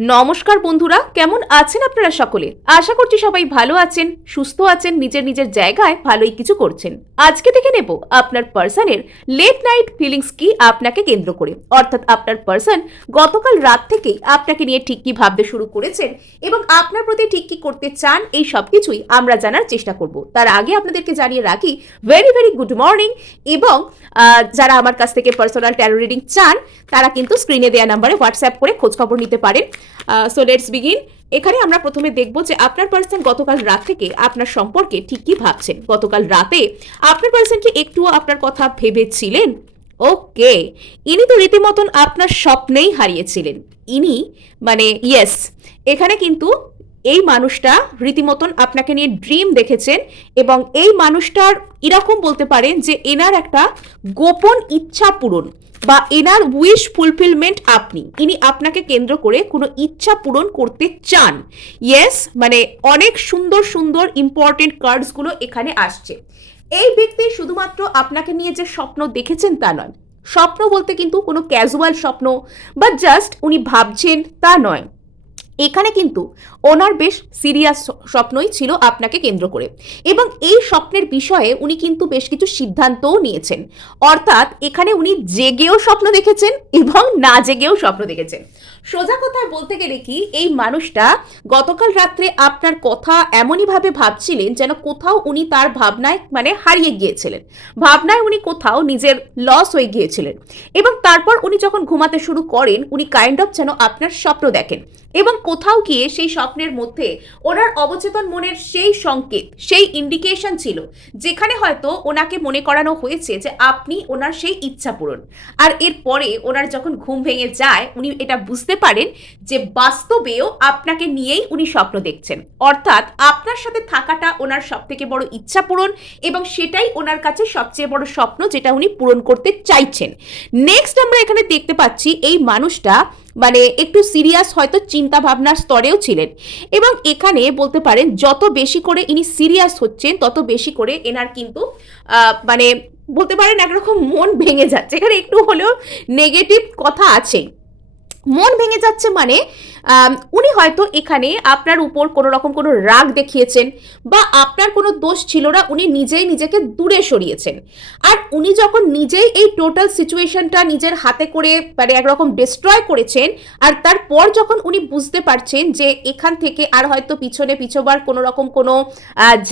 নমস্কার বন্ধুরা, কেমন আছেন আপনারা সকলে? আশা করছি সবাই ভালো আছেন, সুস্থ আছেন, নিজের নিজের জায়গায় ভালোই কিছু করছেন। আজকে থেকে নেব আপনার পার্সনের লেট নাইট ফিলিংস কি আপনাকে কেন্দ্র করে, অর্থাৎ আপনার পার্সন গতকাল রাত থেকেই আপনাকে নিয়ে ঠিক কি ভাবতে শুরু করেছেন এবং আপনার প্রতি ঠিক কি করতে চান, এই সব কিছুই আমরা জানার চেষ্টা করব। তার আগে আপনাদেরকে জানিয়ে রাখি ভেরি ভেরি গুড মর্নিং, এবং যারা আমার কাছ থেকে পার্সোনাল ট্যারো রিডিং চান তারা কিন্তু স্ক্রিনে দেওয়া নাম্বারে হোয়াটসঅ্যাপ করে খোঁজখবর নিতে পারেন। So let's begin. এখানে আমরা প্রথমে দেখব যে আপনার পার্সন গতকাল রাত থেকে আপনার সম্পর্কে ঠিক কি ভাবছেন। গতকাল রাতে আপনার পার্সন কি একটুও আপনার কথা ভেবেছিলেন? ওকে, ইনি তো রীতিমতন আপনার স্বপ্নেই হারিয়েছিলেন। ইনি ইয়েস, এখানে কিন্তু এই মানুষটা রীতিমতন আপনাকে নিয়ে ড্রিম দেখেছেন, এবং এই মানুষটার এরকম বলতে পারেন যে এনার একটা গোপন ইচ্ছা পূরণ বা এনার উইশ ফুলফিলমেন্ট আপনি, ইনি আপনাকে কেন্দ্র করে কোনো ইচ্ছা পূরণ করতে চান। ইয়েস, অনেক সুন্দর সুন্দর ইম্পর্টেন্ট কার্ডসগুলো এখানে আসছে। এই ব্যক্তি শুধুমাত্র আপনাকে নিয়ে যে স্বপ্ন দেখেছেন তা নয়, স্বপ্ন বলতে কিন্তু কোনো ক্যাজুয়াল স্বপ্ন বা জাস্ট উনি ভাবছেন তা নয়। এখানে কিন্তু ওনার বেশ সিরিয়াস স্বপ্নই ছিল আপনাকে কেন্দ্র করে, এবং এই স্বপ্নের বিষয়ে উনি কিন্তু বেশ কিছু সিদ্ধান্তও নিয়েছেন। অর্থাৎ এখানে উনি জেগেও স্বপ্ন দেখেছেন এবং না জেগেও স্বপ্ন দেখেছেন। সোজা কথায় বলতে গেলে কি, এই মানুষটা গতকাল রাত্রে আপনার কথা এমনইভাবে ভাবছিলেন যেন কোথাও উনি তার ভাবনায় হারিয়ে গিয়েছিলেন, ভাবনায় উনি কোথাও নিজের লস হয়ে গিয়েছিলেন, এবং তারপর উনি যখন ঘুমাতে শুরু করেন উনি কাইন্ড অফ যেন আপনার স্বপ্ন দেখেন, এবং কোথাও গিয়ে সেই স্বপ্নের মধ্যে ওনার অবচেতন মনের সেই সংকেত, সেই ইন্ডিকেশন ছিল যেখানে হয়তো ওনাকে মনে করানো হয়েছে যে আপনি ওনার সেই ইচ্ছা পূরণ। আর এরপরে ওনার যখন ঘুম ভেঙে যায় উনি এটা বুঝতে পারেন যে বাস্তবেও আপনাকে নিয়েই উনি স্বপ্ন দেখছেন, অর্থাৎ আপনার সাথে থাকাটা ওনার সব থেকে বড় ইচ্ছা পূরণ, এবং সেটাই ওনার কাছে সবচেয়ে বড় স্বপ্ন যেটা উনি পূরণ করতে চাইছেন। নেক্সট আমরা এখানে দেখতে পাচ্ছি এই মানুষটা একটু সিরিয়াস হয়তো চিন্তা ভাবনার স্তরেও ছিলেন, এবং এখানে বলতে পারেন যত বেশি করে ইনি সিরিয়াস হচ্ছেন তত বেশি করে এনার কিন্তু বলতে পারেন একরকম মন ভেঙে যাচ্ছে। এখানে একটু হলেও নেগেটিভ কথা আছে, মন ভেঙে যাচ্ছে উনি হয়তো এখানে আপনার উপর কোনো রকম কোনো রাগ দেখিয়েছেন, বা আপনার কোনো দোষ ছিল না, উনি নিজেই নিজেকে দূরে সরিয়েছেন। আর উনি যখন নিজেই এই টোটাল সিচুয়েশনটা নিজের হাতে করে একরকম ডিস্ট্রয় করেছেন, আর তারপর যখন উনি বুঝতে পারছেন যে এখান থেকে আর হয়তো পিছনে পিছোবার কোনো রকম কোনো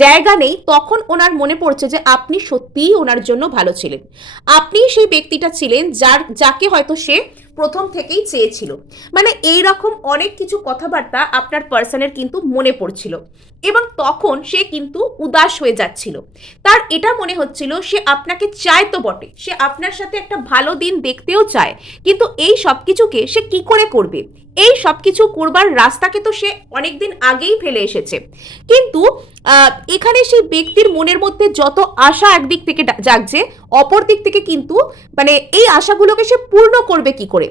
জায়গা নেই, তখন ওনার মনে পড়ছে যে আপনি সত্যিই ওনার জন্য ভালো ছিলেন, আপনি সেই ব্যক্তিটা ছিলেন যাকে হয়তো সে প্রথম থেকেই চেয়েছিল। এই রকম অনেক কিছু কথাবার্তা আপনার পার্সনের কিন্তু মনে পড়ছিল, এবং তখন সে কিন্তু উদাস হয়ে যাচ্ছিল। তার এটা মনে হচ্ছিল সে আপনাকে চায় তো বটে, সে আপনার সাথে একটা ভালো দিন দেখতেও চায়, কিন্তু এই সব কিছুকে সে কি করে করবে? এই সব কিছু করবার রাস্তাকে তো সে অনেকদিন আগেই ফেলে এসেছে, কিন্তু এখানে সেই ব্যক্তির মনের মধ্যে যত আশা একদিক থেকে জাগছে, অপর দিক থেকে কিন্তু এই আশাগুলোকে সে পূর্ণ করবে কি করে?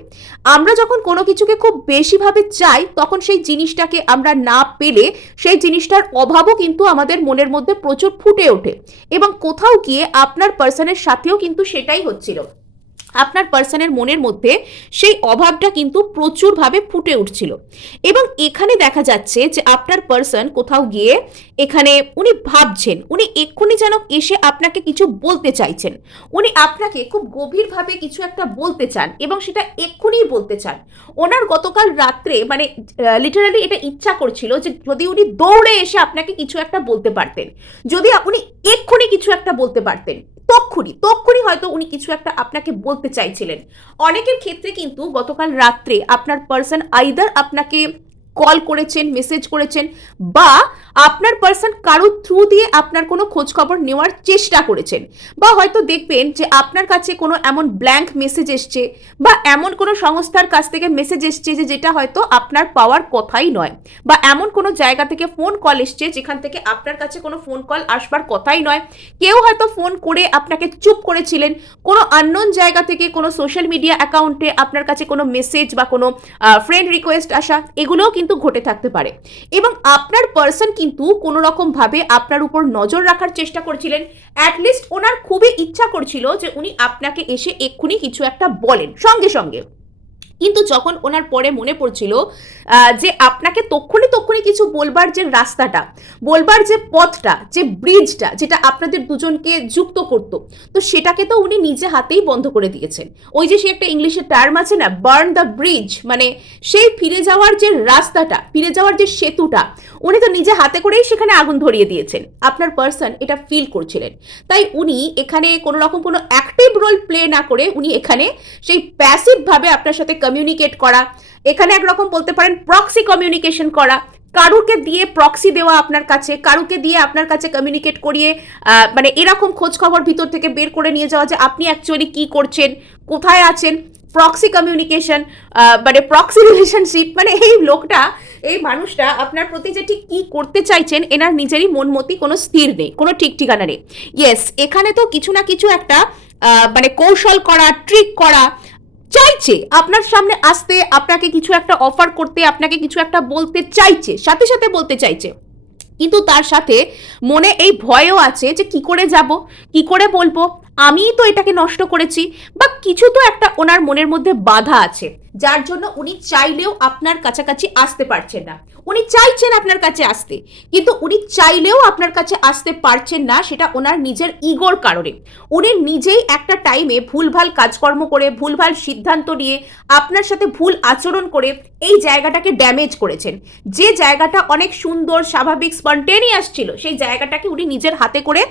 আমরা যখন কোনো কিছুকে খুব বেশিভাবে চাই তখন সেই জিনিসটাকে আমরা না পেলে সেই জিনিসটার অভাবও কিন্তু আমাদের মনের মধ্যে প্রচুর ফুটে ওঠে, এবং কোথাও গিয়ে আপনার পার্সনের সাথেও কিন্তু সেটাই হচ্ছিল। আপনার পার্সনের মনের মধ্যে সেই অভাবটা কিন্তু প্রচুরভাবে ফুটে উঠছিল, এবং এখানে দেখা যাচ্ছে যে আপনার পার্সন কোথাও গিয়ে এখানে উনি ভাবছেন, উনি এক্ষুনি যেন এসে আপনাকে কিছু বলতে চাইছেন, উনি আপনাকে খুব গভীরভাবে কিছু একটা বলতে চান, এবং সেটা এক্ষুনি বলতে চান। ওনার গতকাল রাত্রে লিটারালি এটা ইচ্ছা করছিল যে যদি উনি দৌড়ে এসে আপনাকে কিছু একটা বলতে পারতেন, যদি উনি এক্ষুনি কিছু একটা বলতে পারতেন, তক্ষুনি হয়তো উনি কিছু একটা আপনাকে বলতে চাইছিলেন। অনেকের ক্ষেত্রে কিন্তু গতকাল রাত্রে আপনার পার্সন আইদার আপনাকে কল করেছেন, মেসেজ করেছেন, বা আপনার পার্সন কারোর থ্রু দিয়ে আপনার কোনো খোঁজ খবর নেওয়ার চেষ্টা করেছেন, বা হয়তো দেখবেন যে আপনার কাছে কোনো এমন ব্ল্যাঙ্ক মেসেজ এসছে, বা এমন কোনো সংস্থার কাছ থেকে মেসেজ এসছে যেটা হয়তো আপনার পাওয়ার কথাই নয়, বা এমন কোনো জায়গা থেকে ফোন কল এসছে যেখান থেকে আপনার কাছে কোনো ফোন কল আসবার কথাই নয়। কেউ হয়তো ফোন করে আপনাকে চুপ করেছিলেন, কোনো আননোন জায়গা থেকে কোনো সোশ্যাল মিডিয়া অ্যাকাউন্টে আপনার কাছে কোনো মেসেজ বা কোনো ফ্রেন্ড রিকোয়েস্ট আসা, এগুলোও কিন্তু ঘটে থাকতে পারে, এবং আপনার পার্সন কিন্তু কোনো রকম ভাবে আপনার উপর নজর রাখার চেষ্টা করছিলেন। অ্যাটলিস্ট ওনার খুবই ইচ্ছা করছিল যে উনি আপনাকে এসে এক্ষুনি কিছু একটা বলেন সঙ্গে সঙ্গে, কিন্তু যখন ওনার পরে মনে পড়ছিল যে আপনাকে তক্ষুনি কিছু বলবার যে রাস্তাটা, বলবার যে পথটা, যে ব্রিজটা যেটা আপনাদের দুজনকে যুক্ত করত, তো সেটাকে তো উনি নিজে হাতেই বন্ধ করে দিয়েছেন। ওই যে সে একটা ইংলিশের টার্ম আছে না, বার্ন দ্য ব্রিজ, মানে সেই ফিরে যাওয়ার যে রাস্তাটা, ফিরে যাওয়ার যে সেতুটা, উনি তো নিজে হাতে করেই সেখানে আগুন ধরিয়ে দিয়েছেন। আপনার পার্সন এটা ফিল করছিলেন, তাই উনি এখানে কোনো রকম কোনো অ্যাক্টিভ রোল প্লে না করে উনি এখানে সেই প্যাসিভভাবে আপনার সাথে কমিউনিকেট করা, এখানে একরকম বলতে পারেন প্রক্সি কমিউনিকেশন করা, কারুকে দিয়ে প্রক্সি দেওয়া আপনার কাছে, কারুকে দিয়ে আপনার কাছে কমিউনিকেট করিয়ে মানে এরকম খোঁজ খবর ভিতর থেকে বের করে নিয়ে যাওয়া যে আপনি অ্যাকচুয়ালি কি করছেন, কোথায় আছেন, প্রক্সি কমিউনিকেশন, মানে প্রক্সি রিলেশনশিপ। মানে এই লোকটা, এই মানুষটা আপনার প্রতি যে ঠিক কী করতে চাইছেন এনার নিজেরই মন মতি কোনো স্থির নেই, কোনো ঠিক ঠিকানা নেই। ইয়েস, এখানে তো কিছু না কিছু একটা মানে কৌশল করা, ট্রিক করা চাইছে, আপনার সামনে আসতে, আপনাকে কিছু একটা অফার করতে, আপনাকে কিছু একটা বলতে চাইছে, সাথে সাথে বলতে চাইছে, কিন্তু তার সাথে মনে এই ভয়ও আছে যে কি করে যাব, কি করে বলবো, আমিই তো এটাকে নষ্ট করেছি, বা কিছু তো একটা ওনার মনের মধ্যে বাধা আছে, যার জন্য উনি চাইলেও আপনার কাছাকাছি আসতে পারছেন না। উনি চাইছেন আপনার কাছে আসতে, কিন্তু উনি চাইলেও আপনার কাছে আসতে পারছেন না, সেটা ওনার নিজের ইগোর কারণে। উনি নিজেই একটা টাইমে ভুলভাল কাজকর্ম করে, ভুলভাল সিদ্ধান্ত নিয়ে, আপনার সাথে ভুল আচরণ করে এই জায়গাটাকে ড্যামেজ করেছেন। যে জায়গাটা অনেক সুন্দর, স্বাভাবিক, স্পন্টেনিয়াস ছিল, সেই জায়গাটাকে উনি নিজের হাতে করে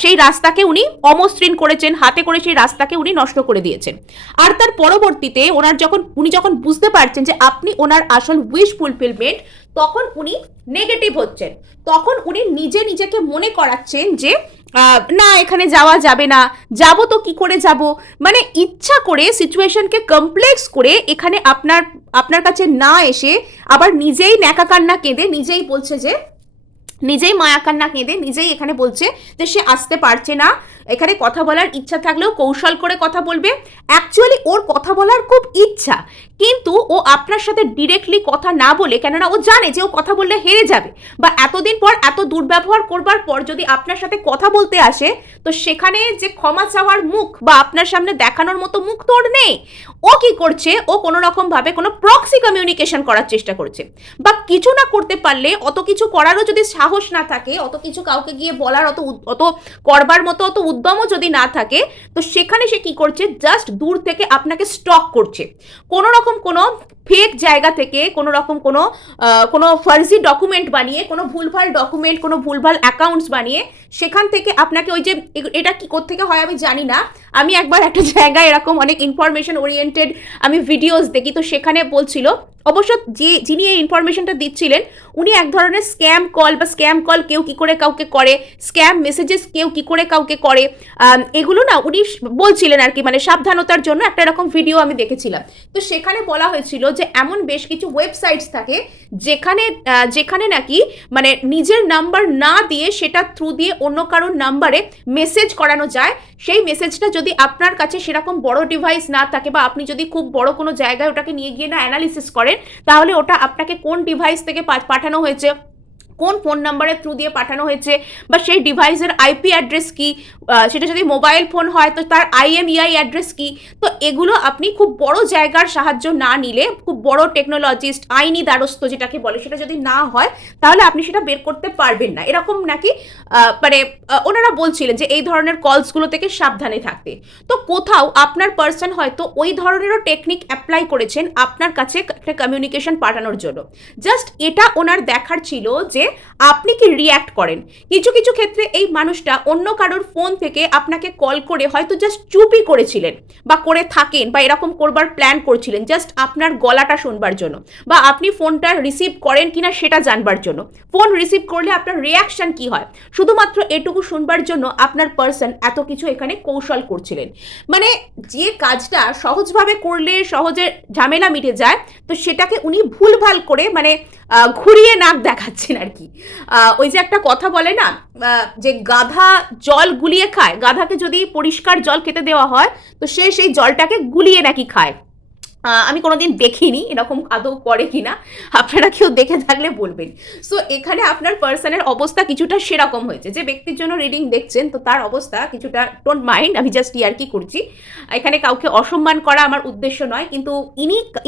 সেই রাস্তাকে উনি অমসৃণ করেছেন, হাতে করে সেই রাস্তাকে উনি নষ্ট করে দিয়েছেন। আর তার পরবর্তীতে উনি যখন বুঝতে পারছেন যে আপনি ওনার আসল উইশ ফুলফিলমেন্ট, তখন উনি নেগেটিভ হচ্ছেন, তখন উনি নিজেকে মনে করাচ্ছেন যে না, এখানে যাওয়া যাবে না, যাব তো কি করে যাব, মানে ইচ্ছা করে সিচুয়েশনকে কমপ্লেক্স করে এখানে আপনার কাছে না এসে আবার নিজেই ন্যাকা কান্না কেঁদে নিজেই বলছে যে, নিজেই মায়া কান্না কেঁদে নিজেই এখানে বলছে যে সে আসতে পারছে না, এখানে কথা বলার ইচ্ছা থাকলেও কৌশল করে কথা বলবে। অ্যাকচুয়ালি ওর কথা বলার খুব ইচ্ছা, কিন্তু ও আপনার সাথে ডিরেক্টলি কথা না বলে, কেননা ও জানে যে ও কথা বললে হেরে যাবে, বা এতদিন পর এত দুর্ব্যবহার করবার পর যদি আপনার সাথে কথা বলতে আসে, তো সেখানে যে ক্ষমা চাওয়ার মুখ বা আপনার সামনে দেখানোর মতো মুখ তো ওর নেই। ও কি করছে, ও কোনো রকম ভাবে কোনো প্রক্সি কমিউনিকেশন করার চেষ্টা করছে, বা কিছু না করতে পারলে, অত কিছু করারও যদি সাহস না থাকে, অত কিছু কাউকে গিয়ে বলার অত করবার মতো অত উদ্যমও যদি না থাকে, তো সেখানে সে কি করছে, জাস্ট দূর থেকে আপনাকে স্টক করছে, কোনো রকম কোনো ফেক জায়গা থেকে, কোনো রকম কোনো ফার্জি ডকুমেন্ট বানিয়ে, কোনো ভুলভাল ডকুমেন্ট, কোনো ভুলভাল অ্যাকাউন্টস বানিয়ে, সেখান থেকে আপনাকে ওই যে, এটা কি কোত্থেকে হয় আমি জানি না, আমি একবার একটা জায়গায় এরকম অনেক ইনফরমেশন ওরিয়েন্টেড আমি ভিডিওস দেখি, তো সেখানে বলছিল, অবশ্য যিনি এই ইনফরমেশনটা দিচ্ছিলেন উনি এক ধরনের স্ক্যাম কল কেউ কি করে কাউকে করে, স্ক্যাম মেসেজেস কেউ কি করে কাউকে করে, এগুলো না উনি বলছিলেন আর কি, মানে সাবধানতার জন্য একটা এরকম ভিডিও আমি দেখেছিলাম। তো সেখানে বলা হয়েছিল যে এমন বেশ কিছু ওয়েবসাইটস থাকে যেখানে নাকি মানে নিজের নাম্বার না দিয়ে সেটা থ্রু দিয়ে অন্য কারোর নাম্বারে মেসেজ করানো যায়। সেই মেসেজটা যদি আপনার কাছে সেরকম বড় ডিভাইস না থাকে, বা আপনি যদি খুব বড় কোনো জায়গায় ওটাকে নিয়ে গিয়ে না অ্যানালিসিস করেন, তাহলে ওটা আপনাকে কোন ডিভাইস থেকে পাঠানো হয়েছে, কোন ফোন নাম্বারের থ্রু দিয়ে পাঠানো হয়েছে, বা সেই ডিভাইসের আইপি অ্যাড্রেস কি, সেটা যদি মোবাইল ফোন হয় তো তার IMEI অ্যাড্রেস কি, তো এগুলো আপনি খুব বড় জায়গার সাহায্য না নিলে, খুব বড় টেকনোলজিস্ট, আইনি দ্বারস্থ যেটাকে বলে, সেটা যদি না হয়, তাহলে আপনি সেটা বের করতে পারবেন না, এরকম নাকি মানে ওনারা বলছিলেন যে এই ধরনের কলসগুলো থেকে সাবধানে থাকতে। তো কোথাও আপনার পার্সন হয়তো ওই ধরনেরও টেকনিক অ্যাপ্লাই করেছেন আপনার কাছে একটা কমিউনিকেশন পাঠানোর জন্য। জাস্ট এটা ওনার দেখার ছিল যে আপনি কি রিয়্যাক্ট করেন। কিছু কিছু ক্ষেত্রে এই মানুষটা অন্য কারোর ফোন থেকে আপনাকে কল করে হয়তো জাস্ট চুপই করেছিলেন, বা করে থাকেন, বা এরকম করবার প্ল্যান করছিলেন, জাস্ট আপনার গলাটা শুনবার জন্য, বা আপনি ফোনটা রিসিভ করেন কিনা সেটা জানবার জন্য। ফোন রিসিভ করলে আপনার রিয়াকশন কি হয়, শুধুমাত্র এটুকু শুনবার জন্য আপনার পার্সন এত কিছু এখানে কৌশল করছিলেন। মানে যে কাজটা সহজভাবে করলে সহজে ঝামেলা মিটে যায়, তো সেটাকে উনি ভুলভাল করে মানে ঘুরিয়ে নাক দেখাচ্ছেন আর কি। ওই যে একটা কথা বলে না, যে গাধা জল গুলিয়ে খায়, গাধাকে যদি পরিষ্কার জল খেতে দেওয়া হয় তো সে সেই জলটাকে গুলিয়ে নাকি খায়। আমি কোনোদিন দেখিনি এরকম আদৌ করে কিনা, আপনারা কেউ দেখে থাকলে বলবেন। সো এখানে আপনার পার্সনের অবস্থা কিছুটা সেরকম হয়েছে, যে ব্যক্তির জন্য রিডিং দেখছেন তো তার অবস্থা কিছুটা, ডোন্ট মাইন্ড, আমি জাস্ট ইয়ার্কি করছি, এখানে কাউকে অসম্মান করা আমার উদ্দেশ্য নয়, কিন্তু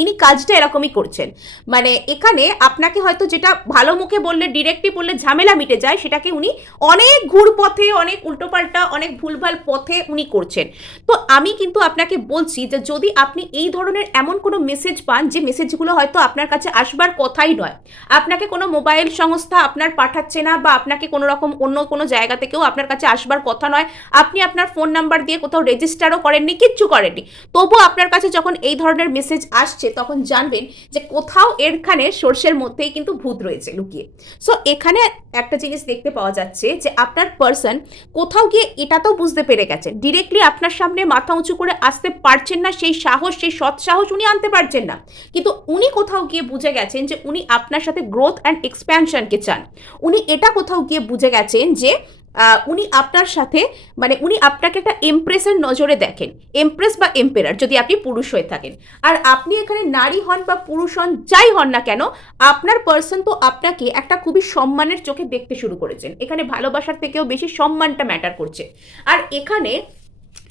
ইনি কাজটা এরকমই করছেন। মানে এখানে আপনাকে হয়তো যেটা ভালো মুখে বললে, ডিরেক্টলি বললে ঝামেলা মিটে যায়, সেটাকে উনি অনেক ঘুর পথে, অনেক উল্টোপাল্টা, অনেক ভুলভাল পথে উনি করছেন। তো আমি কিন্তু আপনাকে বলছি যে যদি আপনি এই ধরনের এমন কোনো মেসেজ পান যে মেসেজগুলো হয়তো আপনার কাছে আসবার কথাই নয়, আপনাকে কোনো মোবাইল সংস্থা আপনার পাঠাচ্ছে না, বা আপনাকে কোনো রকম অন্য কোনো জায়গা থেকেও আপনার কাছে আসবার কথা নয়, আপনি আপনার ফোন নাম্বার দিয়ে কোথাও রেজিস্টারও করেননি, কিচ্ছু করেননি, তবুও আপনার কাছে যখন এই ধরনের মেসেজ আসছে তখন জানবেন যে কোথাও এরখানে সর্ষের মধ্যেই কিন্তু ভূত রয়েছে লুকিয়ে। সো এখানে একটা জিনিস দেখতে পাওয়া যাচ্ছে যে আপনার পার্সন কোথাও গিয়ে এটা তো বুঝতে পেরে গেছেন, ডিরেক্টলি আপনার সামনে মাথা উঁচু করে আসতে পারছেন না, সেই সাহস, সেই সৎ সাহস উনি আনতে পারছেন না, কিন্তু উনি কোথাও গিয়ে বুঝে গেছেন যে উনি আপনার সাথে গ্রোথ অ্যান্ড এক্সপ্যানশনকে চান। উনি এটা কোথাও গিয়ে বুঝে গেছেন যে উনি আপনার সাথে, মানে উনি আপনাকে একটা এমপ্রেসের নজরে দেখেন, এমপ্রেস বা এম্পেরার যদি আপনি পুরুষ হয়ে থাকেন, আর আপনি এখানে নারী হন বা পুরুষ হন, যাই হন না কেন, আপনার পার্সন তো আপনাকে একটা খুবই সম্মানের চোখে দেখতে শুরু করেছেন। এখানে ভালোবাসার থেকেও বেশি সম্মানটা ম্যাটার করছে। আর এখানে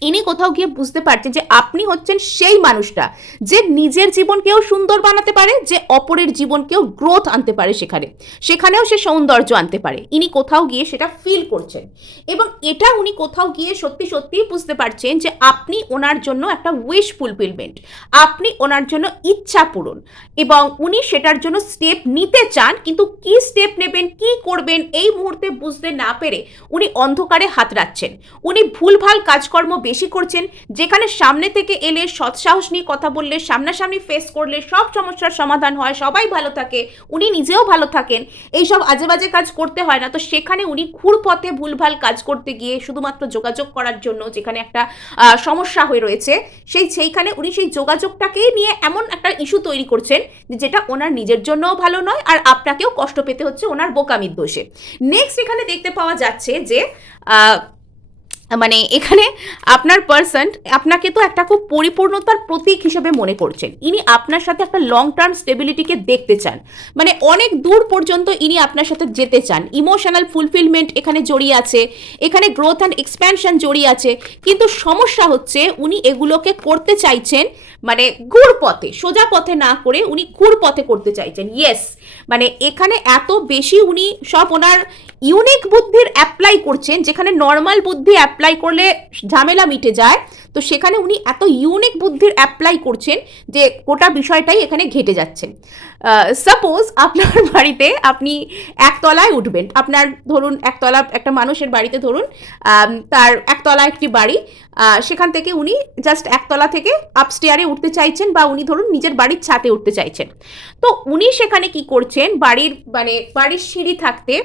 ইনি কোথাও গিয়ে বুঝতে পারছেন যে আপনি হচ্ছেন সেই মানুষটা যে নিজের জীবনকেও সুন্দর বানাতে পারে, যে অপরের জীবনকেও গ্রোথ আনতে পারে, সেখানেও সে সৌন্দর্য আনতে পারে। ইনি কোথাও গিয়ে সেটা ফিল করছেন, এবং এটা উনি কোথাও গিয়ে সত্যি সত্যিই বুঝতে পারছেন যে আপনি ওনার জন্য একটা উইশ ফুলফিলমেন্ট, আপনি ওনার জন্য ইচ্ছা পূরণ, এবং উনি সেটার জন্য স্টেপ নিতে চান, কিন্তু কি স্টেপ নেবেন, কি করবেন, এই মুহূর্তে বুঝতে না পেরে উনি অন্ধকারে হাত রাখছেন। উনি ভুলভাল কাজকর্ম বেশি করছেন, যেখানে সামনে থেকে এলে, সৎসাহস নিয়ে কথা বললে, সামনাসামনি ফেস করলে সব সমস্যার সমাধান হয়, সবাই ভালো থাকে, উনি নিজেও ভালো থাকেন, এইসব আজে বাজে কাজ করতে হয় না, তো সেখানে উনি ঘুর পথে ভুলভাল কাজ করতে গিয়ে শুধুমাত্র যোগাযোগ করার জন্য, যেখানে একটা সমস্যা হয়ে রয়েছে, সেইখানে উনি সেই যোগাযোগটাকেই নিয়ে এমন একটা ইস্যু তৈরি করছেন যেটা ওনার নিজের জন্যও ভালো নয়, আর আপনাকেও কষ্ট পেতে হচ্ছে ওনার বোকামির দোষে। নেক্সট এখানে দেখতে পাওয়া যাচ্ছে যে মানে এখানে আপনার পার্সন আপনাকে তো একটা খুব পরিপূর্ণতার প্রতীক হিসেবে মনে করছেন, ইনি আপনার সাথে একটা লং টার্ম স্টেবিলিটিকে দেখতে চান, মানে অনেক দূর পর্যন্ত ইনি আপনার সাথে যেতে চান। ইমোশনাল ফুলফিলমেন্ট এখানে জড়িয়ে আছে, এখানে গ্রোথ অ্যান্ড এক্সপ্যানশন জড়িয়ে আছে, কিন্তু সমস্যা হচ্ছে উনি এগুলোকে করতে চাইছেন মানে ঘুর পথে, সোজা পথে না করে উনি ঘুর পথে করতে চাইছেন। ইয়েস, মানে এখানে এত বেশি উনি সব ওনার ইউনিক বুদ্ধির অ্যাপ্লাই করছেন, যেখানে নর্মাল বুদ্ধি অ্যাপ্লাই করলে ঝামেলা মিটে যায়, তো সেখানে উনি এত ইউনিক বুদ্ধির অ্যাপ্লাই করছেন যে গোটা বিষয়টাই এখানে ঘেটে যাচ্ছেন। সাপোজ আপনার বাড়িতে আপনি একতলায় উঠবেন, আপনার ধরুন একতলা একটা মানুষের বাড়িতে ধরুন তার একতলা একটি বাড়ি, সেখান থেকে উনি জাস্ট একতলা থেকে আপস্টেয়ারে উঠতে চাইছেন, বা উনি ধরুন নিজের বাড়ির ছাদে উঠতে চাইছেন। তো উনি সেখানে কি করছেন, বাড়ির সিঁড়ি থাকতে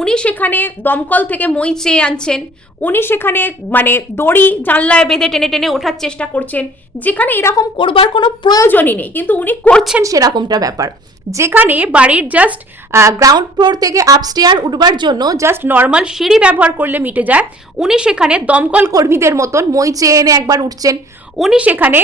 উনি সেখানে দমকল থেকে মই চেয়ে আনছেন, উনি সেখানে মানে দড়ি জানলায় বেঁধে টেনে টেনে ওঠার চেষ্টা করছেন, যেখানে এরকম করবার কোনো প্রয়োজনই নেই, কিন্তু উনি করছেন সেরকমটা ব্যাপার। যেখানে বাড়ির জাস্ট গ্রাউন্ড ফ্লোর থেকে আপস্টেয়ার উঠবার জন্য জাস্ট নর্মাল সিঁড়ি ব্যবহার করলে মিটে যায়, উনি সেখানে দমকল কর্মীদের মতন মই চেয়ে এনে একবার উঠছেন, উনি সেখানে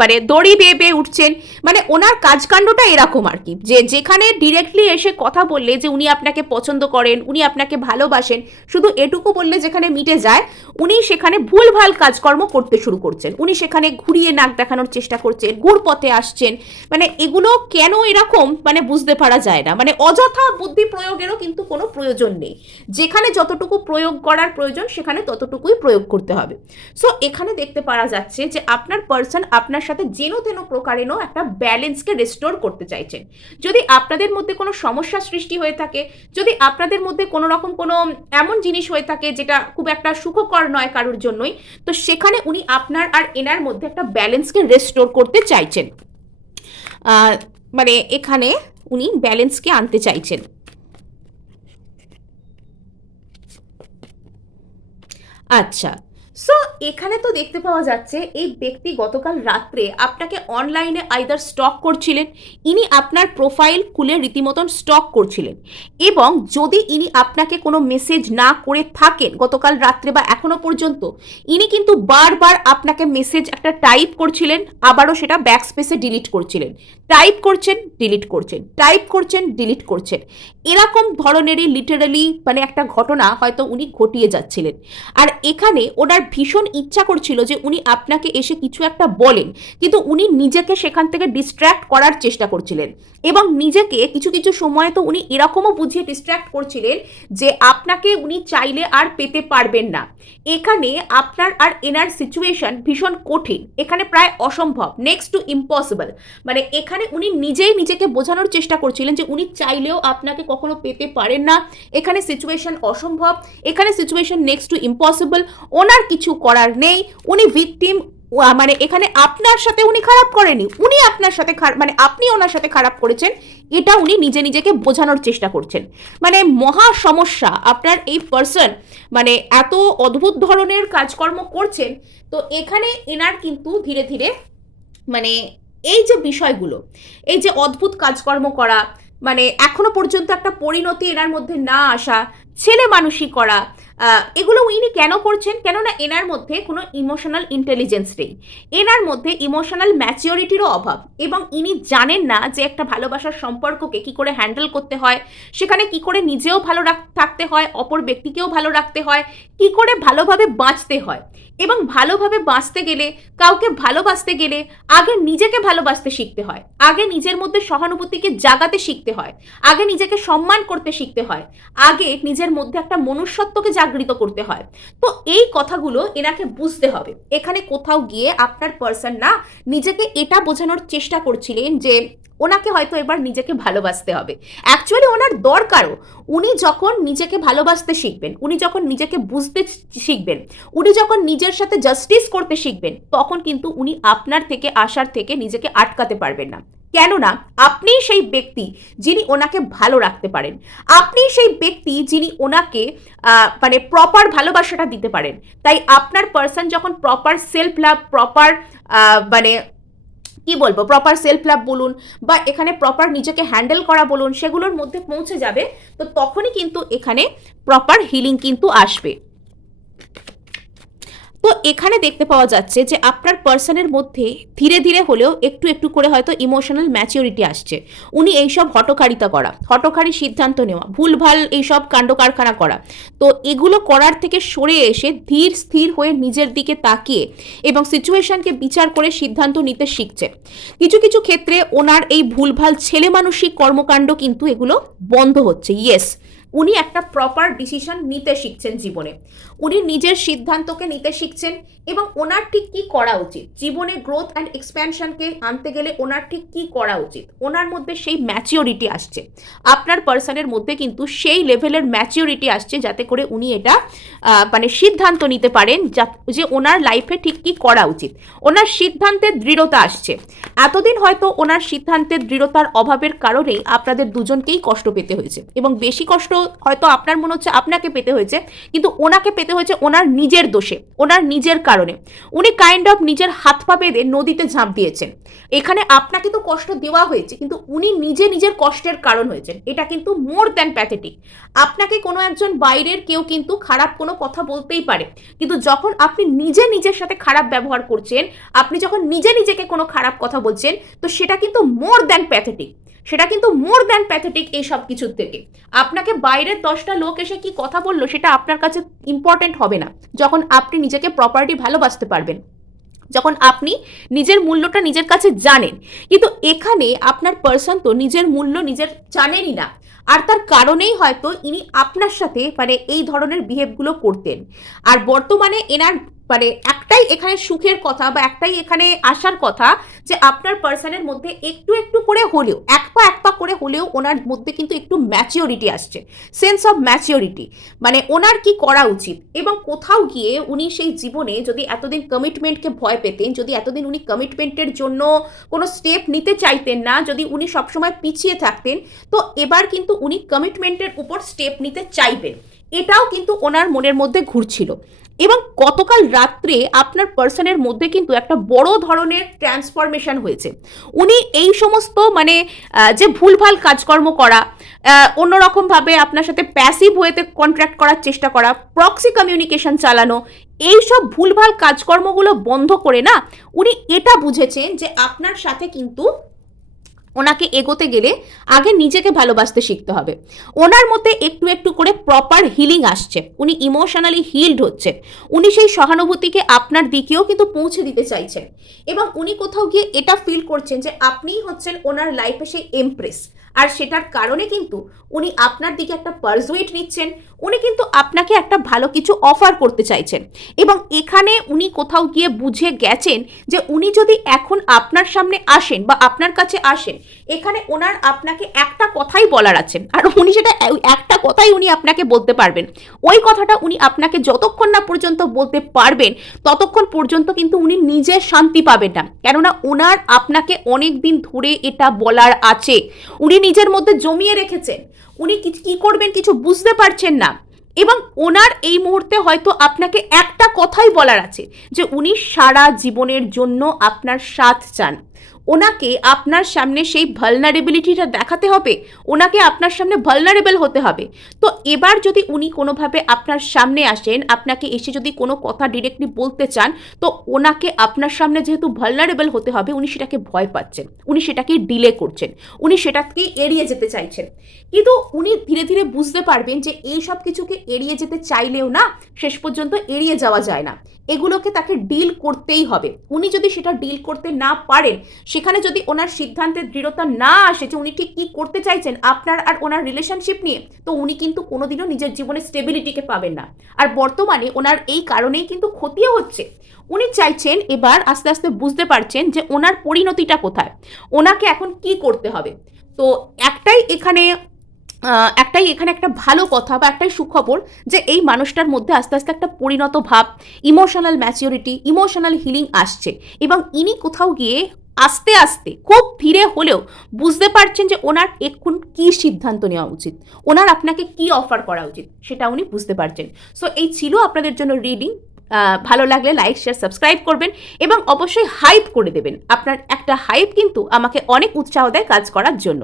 মানে দড়ি বেয়ে বেয়ে উঠছেন, মানে ওনার কাজকাণ্ডটা এরকম আর কি, যে যেখানে ডিরেক্টলি এসে কথা বললে যে উনি আপনাকে পছন্দ করেন, উনি আপনাকে ভালোবাসেন, শুধু এটুকু বললে যেখানে মিটে যায়, উনি সেখানে ভুলভাল কাজকর্ম করতে শুরু করছেন, উনি সেখানে ঘুরিয়ে নাক দেখানোর চেষ্টা করছেন, ঘুর পথে আসছেন, মানে এগুলো কেন এরকম মানে বুঝতে পারা যায় না, মানে অযথা বুদ্ধি প্রয়োগেরও কিন্তু কোনো প্রয়োজন নেই, যেখানে যতটুকু প্রয়োগ করার প্রয়োজন সেখানে ততটুকুই প্রয়োগ করতে হবে। সো এখানে দেখতে পারা যাচ্ছে যে আপনার পার্সন আপনার সাথে যেন তেন প্রকারেণ একটা ব্যালেন্সকে রেস্টোর করতে চাইছেন। যদি আপনাদের মধ্যে কোনো সমস্যা সৃষ্টি হয়ে থাকে, যদি আপনাদের মধ্যে কোনো রকম কোনো এমন জিনিস হয়ে থাকে যেটা খুব একটা সুখকর নয় কারোর জন্যই, তো সেখানে উনি আপনার আর এনার মধ্যে একটা ব্যালেন্সকে রেস্টোর করতে চাইছেন, মানে এখানে উনি ব্যালেন্সকে আনতে চাইছেন। আচ্ছা, সো এখানে তো দেখতে পাওয়া যাচ্ছে এই ব্যক্তি গতকাল রাত্রে আপনাকে অনলাইনে আইদার স্টক করছিলেন, ইনি আপনার প্রোফাইল খুলে রীতিমতন স্টক করছিলেন, এবং যদি ইনি আপনাকে কোনো মেসেজ না করে থাকেন গতকাল রাত্রে বা এখনো পর্যন্ত, ইনি কিন্তু বারবার আপনাকে মেসেজ একটা টাইপ করছিলেন, আবারও সেটা ব্যাক স্পেসে ডিলিট করছিলেন, টাইপ করছেন ডিলিট করছেন, টাইপ করছেন ডিলিট করছেন, এরকম ধরনেরই লিটারালি মানে একটা ঘটনা হয়তো উনি ঘটিয়ে যাচ্ছিলেন। আর এখানে ওনার ভীষণ ইচ্ছা করছিল যে উনি আপনাকে এসে কিছু একটা বলেন, কিন্তু উনি নিজেকে সেখান থেকে ডিস্ট্র্যাক্ট করার চেষ্টা করছিলেন, এবং নিজেকে কিছু কিছু সময় তো উনি এরকমও বুঝিয়ে ডিস্ট্র্যাক্ট করছিলেন যে আপনাকে উনি চাইলে আর পেতে পারবেন না। এখানে আপনার আর এনার সিচুয়েশন ভীষণ কঠিন, এখানে প্রায় অসম্ভব, নেক্সট টু ইম্পসিবল। মানে এখানে উনি নিজেই নিজেকে বোঝানোর চেষ্টা করছিলেন যে উনি চাইলেও আপনাকে কখনো পেতে পারেন না, এখানে সিচুয়েশন অসম্ভব, এখানে সিচুয়েশন নেক্সট টু ইম্পসিবল, ওনার কিছু করার নেই, উনি ভিকটিম। মানে এখানে আপনার সাথে উনি খারাপ করেনি, উনি আপনার সাথে মানে আপনি ওনার সাথে খারাপ করেছেন, এটা উনি নিজে নিজেকে বোঝানোর চেষ্টা করছেন। মানে মহা সমস্যা আপনার এই পার্সন, মানে এত অদ্ভুত ধরনের কাজকর্ম করছেন। তো এখানে এনার কিন্তু ধীরে ধীরে মানে এই যে বিষয়গুলো, এই যে অদ্ভুত কাজকর্ম করা, মানে এখনো পর্যন্ত একটা পরিণতি এনার মধ্যে না আসা, ছেলে মানুষই করা, এগুলো ইনি কেন করছেন? কেননা এনার মধ্যে কোনো ইমোশনাল ইন্টেলিজেন্স নেই, এনার মধ্যে ইমোশনাল ম্যাচিওরিটিরও অভাব, এবং ইনি জানেন না যে একটা ভালোবাসার সম্পর্ককে কি করে হ্যান্ডেল করতে হয়, সেখানে কি করে নিজেও ভালো থাকতে হয়, অপর ব্যক্তিকেও ভালো রাখতে হয়, কি করে ভালোভাবে বাঁচতে হয়। এবং ভালোভাবে বাঁচতে গেলে, কাউকে ভালোবাসতে গেলে আগে নিজেকে ভালোবাসতে শিখতে হয়, আগে নিজের মধ্যে সহানুভূতিকে জাগাতে শিখতে হয়, আগে নিজেকে সম্মান করতে শিখতে হয়, আগে নিজের মধ্যে একটা মনুষ্যত্বকে জাগৃত করতে হয়। তো এই কথাগুলো এনাকে বুঝতে হবে। এখানে কোথাও গিয়ে আপনার পার্সন না নিজেকে এটা বোঝানোর চেষ্টা করছিলেন যে ওনাকে হয়তো এবার নিজেকে ভালোবাসতে হবে। অ্যাকচুয়ালি ওনার দরকারও, উনি যখন নিজেকে ভালোবাসতে শিখবেন, উনি যখন নিজেকে বুঝতে শিখবেন, উনি যখন নিজের সাথে জাস্টিস করতে শিখবেন, তখন কিন্তু উনি আপনার থেকে আসার থেকে নিজেকে আটকাতে পারবেন না। কেননা আপনি সেই ব্যক্তি যিনি ওনাকে ভালো রাখতে পারেন, আপনি সেই ব্যক্তি যিনি ওনাকে মানে প্রপার ভালোবাসাটা দিতে পারেন। তাই আপনার পার্সন যখন প্রপার সেলফ লাভ, প্রপার মানে কি বলবো, প্রপার সেলফ লাভ বলুন বা এখানে প্রপার নিজেকে হ্যান্ডেল করা বলুন, সেগুলোর মধ্যে পৌঁছে যাবে, তো তখনই কিন্তু এখানে প্রপার হিলিং কিন্তু আসবে। তো এখানে দেখতে পাওয়া যাচ্ছে যে আপনার পার্সনের মধ্যে ধীরে ধীরে হলেও একটু একটু করে হয়তো ইমোশনাল ম্যাচিওরিটি আসছে। উনি এইসব হঠকারিতা করা, হঠকারী সিদ্ধান্ত নেওয়া, ভুলভাল এইসব কাণ্ড কারখানা করা, তো এগুলো করার থেকে সরে এসে ধীর স্থির হয়ে নিজের দিকে তাকিয়ে এবং সিচুয়েশনকে বিচার করে সিদ্ধান্ত নিতে শিখছে। কিছু কিছু ক্ষেত্রে ওনার এই ভুলভাল ছেলে মানসিক কর্মকাণ্ড কিন্তু এগুলো বন্ধ হচ্ছে। ইয়েস, উনি একটা প্রপার ডিসিশন নিতে শিখছেন জীবনে, উনি নিজের সিদ্ধান্তকে নিতে শিখছেন, এবং ওনার ঠিক কি করা উচিত জীবনে গ্রোথ অ্যান্ড এক্সপ্যানশনকে আনতে গেলে ওনার ঠিক কি করা উচিত, ওনার মধ্যে সেই ম্যাচিওরিটি আসছে। আপনার পার্সনের মধ্যে কিন্তু সেই লেভেলের ম্যাচিওরিটি আসছে যাতে করে উনি এটা মানে সিদ্ধান্ত নিতে পারেন যে ওনার লাইফে ঠিক কি করা উচিত। ওনার সিদ্ধান্তের দৃঢ়তা আসছে। এতদিন হয়তো ওনার সিদ্ধান্তের দৃঢ়তার অভাবের কারণেই আপনাদের দুজনকেই কষ্ট পেতে হয়েছে, এবং বেশি কষ্ট হয়তো আপনার মনে হচ্ছে আপনাকে পেতে হয়েছে, কিন্তু ওনাকে পেতে হয়েছে ওনার নিজের দোষে, ওনার নিজের কারণে। উনি কাইন্ড অফ নিজের হাত পা বেঁধে নদীতে ঝাঁপ দিয়েছেন। এখানে আপনাকে তো কষ্ট দেওয়া হয়েছে, কিন্তু উনি নিজে নিজের কষ্টের কারণ হয়েছেন। এটা কিন্তু মোর দ্যান প্যাথেটিক। আপনাকে কোনো একজন বাইরের কেউ কিন্তু খারাপ কোনো কথা বলতেই পারে, কিন্তু যখন আপনি নিজে নিজের সাথে খারাপ ব্যবহার করছেন, আপনি যখন নিজে নিজেকে কোনো খারাপ কথা বলছেন, তো সেটা কিন্তু মোর দ্যান প্যাথেটিক, সেটা কিন্তু মোর দ্যান প্যাথেটিক এই সব কিছুর থেকে। আপনাকে বাইরের 10টা লোক এসে কি কথা বললো সেটা আপনার কাছে ইম্পর্টেন্ট হবে না, যখন আপনি নিজেকে প্রপারলি ভালোবাসতে পারবেন, যখন আপনি নিজের মূল্যটা নিজের কাছে জানেন। কিন্তু এখানে আপনার পার্সন তো নিজের মূল্য নিজের জানেনই না, আর তার কারণেই হয়তো ইনি আপনার সাথে মানে এই ধরনের বিহেভগুলো করতেন। আর বর্তমানে এনার মানে একটাই এখানে সুখের কথা বা একটাই এখানে আসার কথা যে আপনার পার্সনের মধ্যে একটু একটু করে হলেও, এক পা করে হলেও ওনার মধ্যে কিন্তু একটু ম্যাচিওরিটি আসছে, সেন্স অফ ম্যাচিওরিটি, মানে ওনার কি করা উচিত। এবং কোথাও গিয়ে উনি সেই জীবনে যদি এতদিন কমিটমেন্টকে ভয় পেতেন, যদি এতদিন উনি কমিটমেন্টের জন্য কোনো স্টেপ নিতে চাইতেন না, যদি উনি সবসময় পিছিয়ে থাকতেন, তো এবার কিন্তু উনি কমিটমেন্টের উপর স্টেপ নিতে চাইবেন। এটাও কিন্তু ওনার মনের মধ্যে ঘুরছিল। এবং গতকাল রাত্রে আপনার পার্সনের মধ্যে কিন্তু একটা বড় ধরনের ট্রান্সফরমেশন হয়েছে। উনি এই সমস্ত মানে যে ভুলভাল কাজকর্ম করা, অন্যরকমভাবে আপনার সাথে প্যাসিভ ওয়েতে কন্ট্রাক্ট করার চেষ্টা করা, প্রক্সি কমিউনিকেশন চালানো, এই সব ভুলভাল কাজকর্মগুলো বন্ধ করে না উনি এটা বুঝেছেন যে আপনার সাথে কিন্তু ওনাকে এগোতে গেলে আগে নিজেকে ভালোবাসতে শিখতে হবে। ওনার মধ্যে একটু একটু করে প্রপার হিলিং আসছে, উনি ইমোশনালি হিলড হচ্ছে, উনি সেই সহানুভূতিকে আপনার দিকেও কিন্তু পৌঁছে দিতে চাইছেন। এবং উনি কোথাও গিয়ে এটা ফিল করছেন যে আপনিই হচ্ছেন ওনার লাইফে সেই এমপ্রেস। আর সেটার কারণে কিন্তু উনি আপনার দিকে একটা পারসুয়েট নিচ্ছেন, উনি কিন্তু আপনাকে একটা ভালো কিছু অফার করতে চাইছেন। এবং এখানে উনি কোথাও গিয়ে বুঝে গেছেন যে উনি যদি এখন আপনার সামনে আসেন বা আপনার কাছে আসেন, এখানে ওনার আপনাকে একটা কথাই বলার আছে, আর উনি সেটা একটা কথাই উনি আপনাকে বলতে পারবেন। ওই কথাটা উনি আপনাকে যতক্ষণ না পর্যন্ত বলতে পারবেন ততক্ষণ পর্যন্ত কিন্তু উনি নিজে শান্তি পাবেন না, কেননা ওনার আপনাকে অনেক দিন ধরে এটা বলার আছে, উনি নিজের মধ্যে জমিয়ে রেখেছেন, উনি কি করবেন কিছু বুঝতে পারছেন না। এবং ওনার এই মুহূর্তে হয়তো আপনাকে একটা কথাই বলার আছে যে উনি সারা জীবনের জন্য আপনার সাথ চান। ওনাকে আপনার সামনে সেই ভালনারেবিলিটিটা দেখাতে হবে, ওনাকে আপনার সামনে ভালনারেবল হতে হবে। তো এবার যদি উনি কোনোভাবে আপনার সামনে আসেন, আপনাকে এসে যদি কোনো কথা ডিরেক্টলি বলতে চান, তো ওনাকে আপনার সামনে যেহেতু ভালনারেবল হতে হবে, উনি সেটাকে ভয় পাচ্ছেন, উনি সেটাকে ডিলে করছেন, উনি সেটাকে এড়িয়ে যেতে চাইছেন। কিন্তু উনি ধীরে ধীরে বুঝতে পারবেন যে এই সব কিছুকে এড়িয়ে যেতে চাইলেও না শেষ পর্যন্ত এড়িয়ে যাওয়া যায় না, এগুলোকে তাকে ডিল করতেই হবে। উনি যদি সেটা ডিল করতে না পারেন, সেখানে যদি ওনার সিদ্ধান্তের দৃঢ়তা না আসে যে উনি ঠিক কী করতে চাইছেন আপনার আর ওনার রিলেশনশিপ নিয়ে, তো উনি কিন্তু কোনোদিনও নিজের জীবনে স্টেবিলিটিকে পাবেন না। আর বর্তমানে ওনার এই কারণেই কিন্তু ক্ষতিও হচ্ছে। উনি চাইছেন এবার আস্তে আস্তে বুঝতে পারছেন যে ওনার পরিণতিটা কোথায়, ওনাকে এখন কি করতে হবে। তো একটাই এখানে একটা ভালো কথা বা একটাই সুখবর যে এই মানুষটার মধ্যে আস্তে আস্তে একটা পরিণত ভাব, ইমোশনাল ম্যাচিউরিটি, ইমোশনাল হিলিং আসছে। এবং ইনি কোথাও গিয়ে আস্তে আস্তে খুব ধীরে হলেও বুঝতে পারছেন যে ওনার এখন কী সিদ্ধান্ত নেওয়া উচিত, ওনার আপনাকে কি অফার করা উচিত সেটা উনি বুঝতে পারছেন। সো এই ছিল আপনাদের জন্য রিডিং। ভালো লাগলে লাইক শেয়ার সাবস্ক্রাইব করবেন এবং অবশ্যই হাইপ করে দেবেন। আপনার একটা হাইপ কিন্তু আমাকে অনেক উৎসাহ দেয় কাজ করার জন্য।